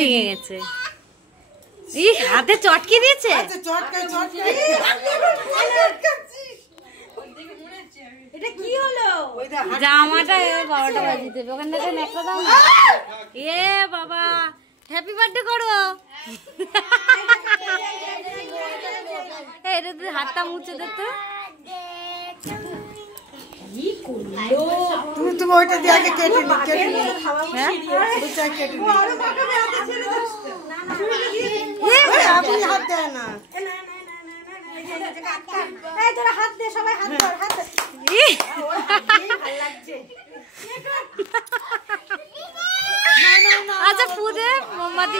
ভেঙে গেছে। হাতে চটকে দিয়েছে। এটা কি হলো? জামাটা 12টা বাজিয়ে দেবে। ওখান থেকে একটা দাও না। এ বাবা, হ্যাপি বার্থডে করো। এটা তুই হাতটা মুছে দে তো। তুমি ওইটা দিয়ে আগে কেটে নি, কেটে নি। হ্যাঁ, ওইটা কেটে নি। আপনি হাত দেয় না। এই তোরা হাত দে, সবাই হাত ধর, হাত ধর। ভালো লাগছে। আচ্ছা ফুদে মোমবাতি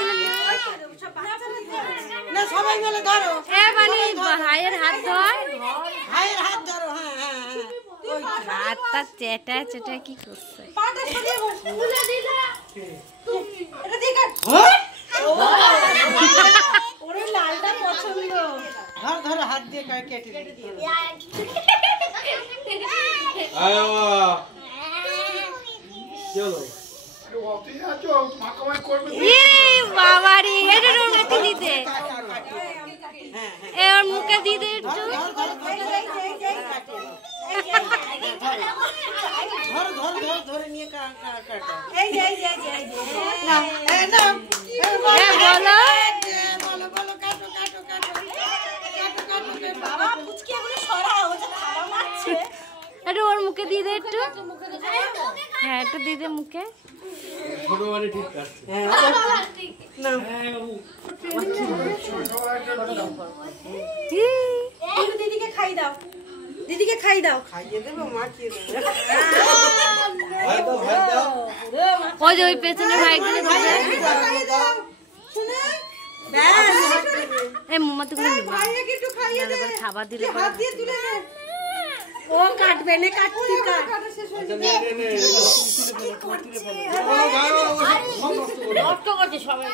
না সবাই মিলে ধরো। এ মানে ভাইয়ের হাত ধর। ভাইয়ের হাত ধরো। হ্যাঁ হ্যাঁ হ্যাঁ। হাতটা চেটা চেটা কি করছে? পাটা সরিয়ে বস। খুলে দিলা। এটা ঠিক আছে। ওরে লালটা পছন্দ। ধর ধর হাত দিয়ে কেটে দে। আয় বাবা চলো। বাবা রে, এটা মুখে দিতে। ওর মুখে দিয়ে দে একটু। ধর ধরে নিয়ে কাটা। এই যে না না বলো কাটো বাবা পুচকি এগুলো সরাও, ও যে খাওয়া মারছে। এটা ওর মুখে দিয়ে দে একটু। হ্যাঁ একটু দিয়ে দে মুখে। ছোট মানে ঠিক আছে। না দিদিকে খাই দাও, দিদিকে খাই দাও। খাইয়ে দেবো, মাখিয়ে দেবো। ভাই দাও ওই যে ওই পেছনে ভাইগুলো দিবে। এই মোমবাতিগুলো নিবি। একটু খাইয়ে দে। খাবার দিলে হাত দিয়ে তুলে দে। ও কাটবে না, কাটতি কাট। নে নষ্ট করছে সবাই।